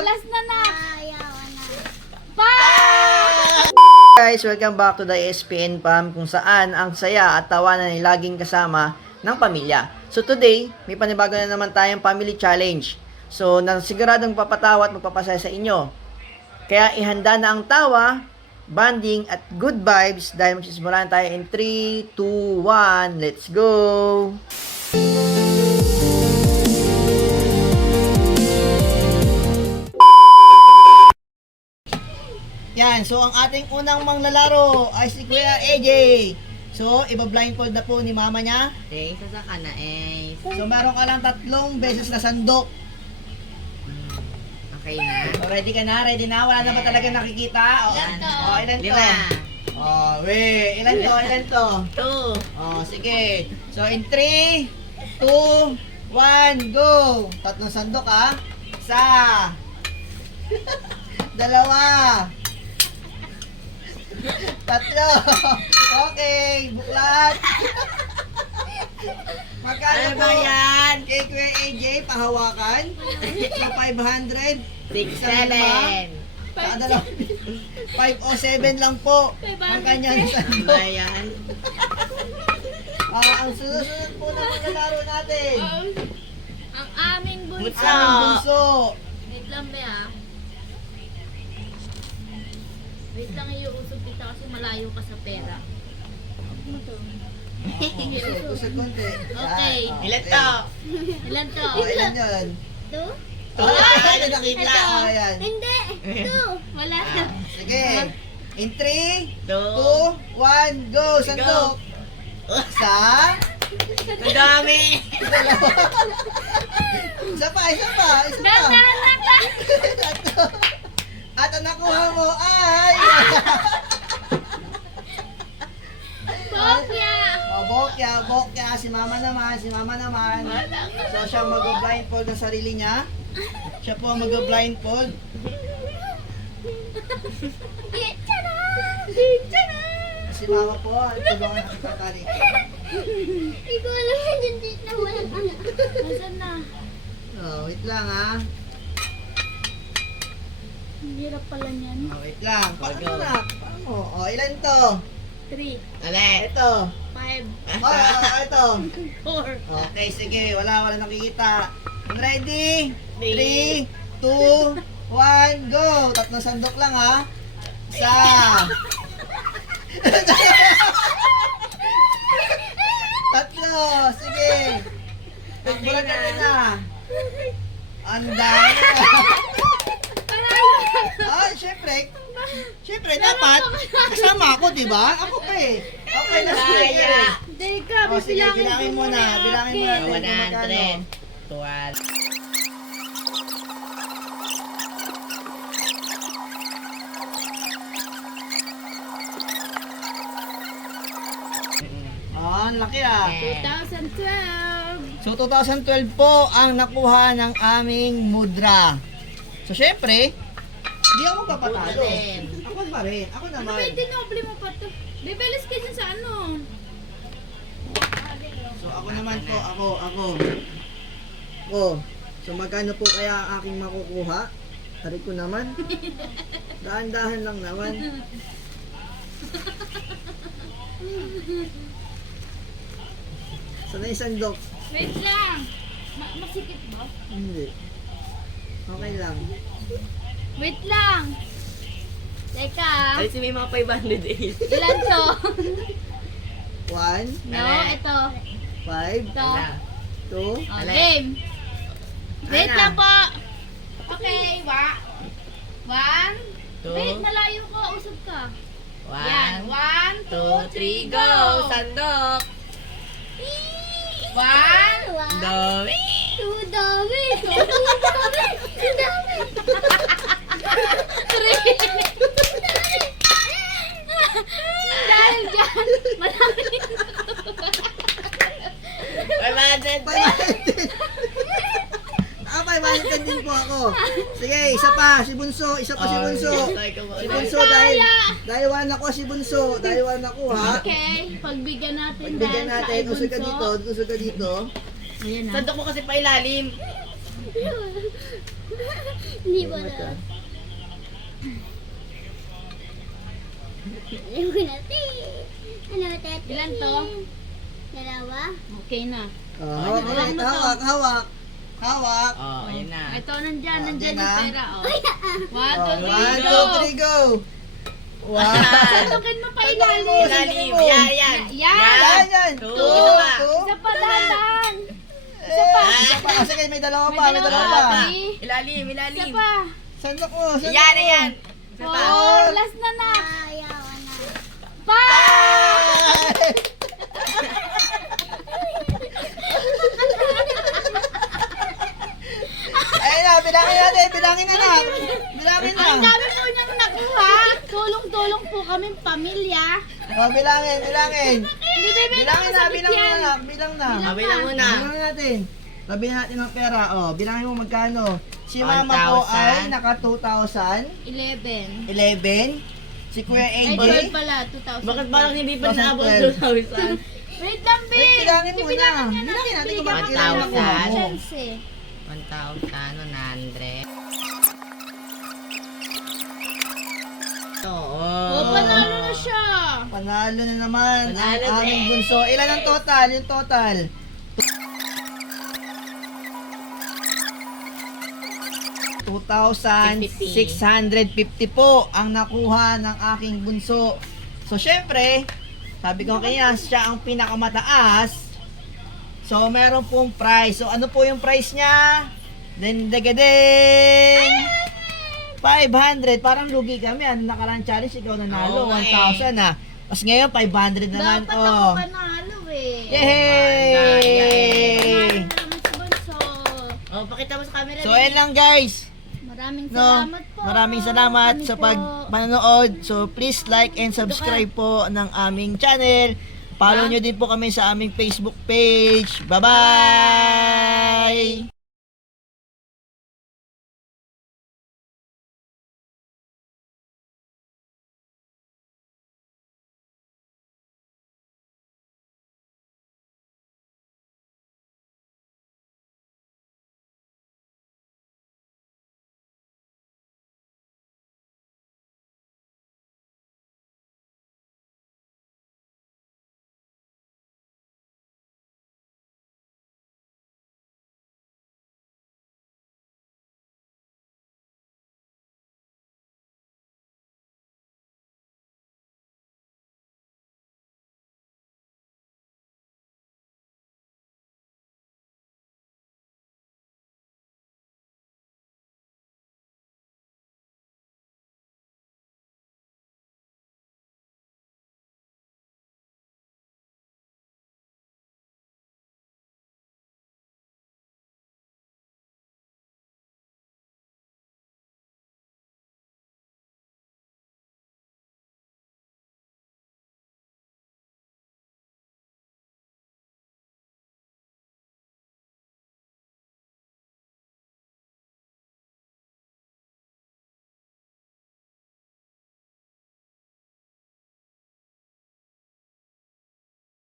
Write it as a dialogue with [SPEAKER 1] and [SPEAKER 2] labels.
[SPEAKER 1] Last na na.
[SPEAKER 2] Ayaw na.
[SPEAKER 1] Pa!
[SPEAKER 3] Guys, welcome back to the ESPN Pam kung saan ang saya at tawanan ay laging kasama ng pamilya. So today, may panibago na naman tayong family challenge. So siguradong papatawa at magpapasaya sa inyo. Kaya ihanda na ang tawa, bonding at good vibes dahil magsisimulan tayo in 3, 2, 1, let's go! Yan, so ang ating unang manglalaro ay si Kuya AJ. So, iba-blindfold na po ni mama niya.
[SPEAKER 4] Okay, sasaka na eh.
[SPEAKER 3] So, meron ka lang 3 beses na sandok.
[SPEAKER 4] Okay na.
[SPEAKER 3] So, ready ka na? Ready na? Wala na ba talaga nakikita? O,
[SPEAKER 1] Ilan to?
[SPEAKER 3] O, ilan to?
[SPEAKER 4] Lima.
[SPEAKER 3] Ilan to? Ilan to?
[SPEAKER 4] 2.
[SPEAKER 3] Sige. So, in 3, 2, 1, go! 3 sandok, ha? 1, 2, 3. Okay, buklat. Magkano
[SPEAKER 4] Ano
[SPEAKER 3] po
[SPEAKER 4] ba yan?
[SPEAKER 3] kay Kuya AJ, pahawakan? So, 500.
[SPEAKER 4] 6,
[SPEAKER 3] Isang lima.
[SPEAKER 4] 7.
[SPEAKER 3] Saka dalawa. 5 o 7 lang po. Ang kanyang
[SPEAKER 4] Ano
[SPEAKER 3] sandok.
[SPEAKER 4] ba yan?
[SPEAKER 3] Ang sunod po na maglalaro natin.
[SPEAKER 1] Ang aming bunso.
[SPEAKER 4] Bunso.
[SPEAKER 3] Aming bunso.
[SPEAKER 1] Wait lang ba ah? Wait lang iuusog kita kasi malayo ka sa pera.
[SPEAKER 3] Usag konti.
[SPEAKER 1] Okay.
[SPEAKER 3] Yan.
[SPEAKER 4] Ilan to?
[SPEAKER 1] Ilan to?
[SPEAKER 3] Ilan yun?
[SPEAKER 2] 2?
[SPEAKER 3] Ay, nakita.
[SPEAKER 1] Ito.
[SPEAKER 3] Ayan.
[SPEAKER 2] Hindi. 2.
[SPEAKER 1] Wala na.
[SPEAKER 3] Sige. In 3, 2,
[SPEAKER 4] 2.
[SPEAKER 3] 1, go! Sandok! Isa.
[SPEAKER 4] Ang dami.
[SPEAKER 3] Dalawa. Isa pa.
[SPEAKER 1] Dahan pa.
[SPEAKER 3] Tatlo. At ang nakuha mo ay...
[SPEAKER 1] Bokya.
[SPEAKER 3] Bokya. Si mama naman. So, siya mag-blindfold ng sarili niya. Siya po ang mag-blindfold. Si mama po, ay tulungan ang katali.
[SPEAKER 2] Hindi ko alam yung dito na wala ka na.
[SPEAKER 1] Nasaan na?
[SPEAKER 3] Oh, wait lang ha.
[SPEAKER 1] Ang hirap pala niyan.
[SPEAKER 3] Oh, wait lang. Paano na? Paano? Oh, ilan to?
[SPEAKER 1] 3,
[SPEAKER 4] Ulit.
[SPEAKER 3] Ito.
[SPEAKER 1] 5,
[SPEAKER 3] Ito.
[SPEAKER 1] 4.
[SPEAKER 3] Okay, sige. Wala nakikita. Ready? 3,
[SPEAKER 4] 3,
[SPEAKER 3] 2, 1, go! 3 sandok lang ha. Isa. Tatlo. Sige. Pagbulat na. Ang dami. Syempre, dapat kasama ako, di ba? Ako pa eh. Okay na sige.
[SPEAKER 4] Kaya.
[SPEAKER 1] Teka,
[SPEAKER 3] Oh, sige,
[SPEAKER 1] bibilangin
[SPEAKER 3] bilangin
[SPEAKER 1] ko
[SPEAKER 3] mo na. Bilangin mo natin kung magkano.
[SPEAKER 4] 100. 12.
[SPEAKER 3] Ang laki ah.
[SPEAKER 1] 2012.
[SPEAKER 3] So, 2012 po ang nakuha ng aming mudra. So, syempre, hindi ako papatalo. Ako pa rin. Ako naman.
[SPEAKER 1] Pwede noble mo pa to. Bibelis ka dyan sa ano.
[SPEAKER 3] So, ako naman po. Ako. So, magkano po kaya ang aking makukuha? Tarik ko naman. Dahan-dahan lang naman. Sana isang dok?
[SPEAKER 1] Wait lang. Masikip ba?
[SPEAKER 3] Hindi. Okay lang.
[SPEAKER 1] Wait lang. Teka.
[SPEAKER 4] Ay, si may mga 500 eh.
[SPEAKER 1] Ilan to?
[SPEAKER 3] 1,
[SPEAKER 1] No, ito.
[SPEAKER 3] 5,
[SPEAKER 1] Ito.
[SPEAKER 3] 2,
[SPEAKER 1] Oh,
[SPEAKER 4] Alay.
[SPEAKER 1] game. Wait
[SPEAKER 4] Ano?
[SPEAKER 1] lang po. Okay, One.
[SPEAKER 4] 2,
[SPEAKER 1] Wait, malayo ka. Usap ka. Yan.
[SPEAKER 4] 1,
[SPEAKER 1] 1, 2, 3,
[SPEAKER 4] 2, 3,
[SPEAKER 1] go.
[SPEAKER 4] go! Sandok!
[SPEAKER 1] 1.
[SPEAKER 4] Dami!
[SPEAKER 2] Dami.
[SPEAKER 1] Dahil dyan, marami.
[SPEAKER 4] 500!
[SPEAKER 3] 500 din po ako. Sige, isa pa. Si Bunso. Si Bunso dahil one ako si Bunso. Dahil one ako ha.
[SPEAKER 1] Okay, pagbigyan natin
[SPEAKER 3] Pagbigyan
[SPEAKER 1] dahil
[SPEAKER 3] natin.
[SPEAKER 1] sa
[SPEAKER 3] Usog ka
[SPEAKER 1] ibunso.
[SPEAKER 3] dito.
[SPEAKER 1] Ayan na.
[SPEAKER 4] Sandok mo kasi pa ilalim.
[SPEAKER 2] Hindi ba na? Alam ko na, te. Ano, tete?
[SPEAKER 1] Ilan to?
[SPEAKER 2] Dalawa?
[SPEAKER 1] Okay na.
[SPEAKER 3] Hawak ulit. Hawak, hawak. Hawak.
[SPEAKER 4] Oh, ayun na.
[SPEAKER 1] Ito, nandyan
[SPEAKER 3] Nandyan
[SPEAKER 1] yung
[SPEAKER 3] na.
[SPEAKER 1] pera. Oh. 1, 2, 3,
[SPEAKER 3] 1, 2,
[SPEAKER 1] go!
[SPEAKER 3] 3, go! Wow!
[SPEAKER 1] Sandukin mo pa ilalim.
[SPEAKER 4] Ilalim. Yan, yan.
[SPEAKER 3] Yan, yan!
[SPEAKER 4] Two.
[SPEAKER 3] Two, two.
[SPEAKER 1] Isa pa, dahan-dahan.
[SPEAKER 3] Isa pa. Oh, sige, may dalawa pa, may dalawa pa.
[SPEAKER 4] Ilalim,
[SPEAKER 1] Isa
[SPEAKER 4] ilalim.
[SPEAKER 1] pa.
[SPEAKER 3] Sandok mo, sandok
[SPEAKER 4] Yan,
[SPEAKER 3] mo.
[SPEAKER 4] yan. Isa pa.
[SPEAKER 1] 4, last na na.
[SPEAKER 2] Ayaw na.
[SPEAKER 1] 5!
[SPEAKER 3] Ayun na, bilangin natin, bilangin na na. Bilangin na.
[SPEAKER 1] Ang dami po niyang nakuha. Tulong-tulong po kami pamilya.
[SPEAKER 3] Oh, bilangin, bilangin.
[SPEAKER 1] Hindi bebe
[SPEAKER 3] Bilangin na,
[SPEAKER 1] nakasabit
[SPEAKER 3] bilang na,
[SPEAKER 1] yan.
[SPEAKER 3] anak, bilang na.
[SPEAKER 4] Bilang muna.
[SPEAKER 3] Bilangin natin. Tabihin natin ng pera. Oh, bilangin mo magkano. Si mama ko
[SPEAKER 4] 1,000.
[SPEAKER 3] ay naka 2,011.
[SPEAKER 1] 11.
[SPEAKER 3] Si Kuya
[SPEAKER 1] Ay,
[SPEAKER 3] AJ.
[SPEAKER 1] 12 pala. 2,000.
[SPEAKER 4] Bakit parang hindi pa
[SPEAKER 3] 2012.
[SPEAKER 4] naabot 2,000?
[SPEAKER 1] Wait lang, be.
[SPEAKER 3] Wait, bilangin mo na.
[SPEAKER 1] Bibilangin nga
[SPEAKER 3] Bilangin natin kung bakit
[SPEAKER 1] Bigyan
[SPEAKER 3] ilan
[SPEAKER 1] mo
[SPEAKER 3] nakuha
[SPEAKER 1] ng
[SPEAKER 3] mo.
[SPEAKER 1] chance eh.
[SPEAKER 4] 1,100. Oo.
[SPEAKER 1] Oh, panalo na siya.
[SPEAKER 3] Panalo na naman
[SPEAKER 4] Panalo
[SPEAKER 3] ang aming
[SPEAKER 4] din.
[SPEAKER 3] bunso. Ilan ang total? Yung total. 2,650 po ang nakuha ng aking bunso. So, syempre, sabi ko kaya siya ang pinakamataas. So, meron pong prize. So, ano po yung prize niya? Then, dagadeng! 500. Parang lugi kami. Ano nakarang challenge, ikaw nanalo.
[SPEAKER 4] Oo nga
[SPEAKER 3] 1,000 na. Tapos ngayon, 500 naman.
[SPEAKER 1] Dapat ako
[SPEAKER 3] Oh.
[SPEAKER 1] panalo eh.
[SPEAKER 3] Yay!
[SPEAKER 1] Panalo naman sa bunso.
[SPEAKER 4] Oh, pakita mo sa camera.
[SPEAKER 3] So, ayan lang guys.
[SPEAKER 1] Maraming
[SPEAKER 3] No,
[SPEAKER 1] salamat po.
[SPEAKER 3] maraming salamat
[SPEAKER 1] Kami
[SPEAKER 3] sa
[SPEAKER 1] po.
[SPEAKER 3] panonood. So, please like and subscribe po ng aming channel. Follow nyo din po kami sa aming Facebook page. Bye-bye!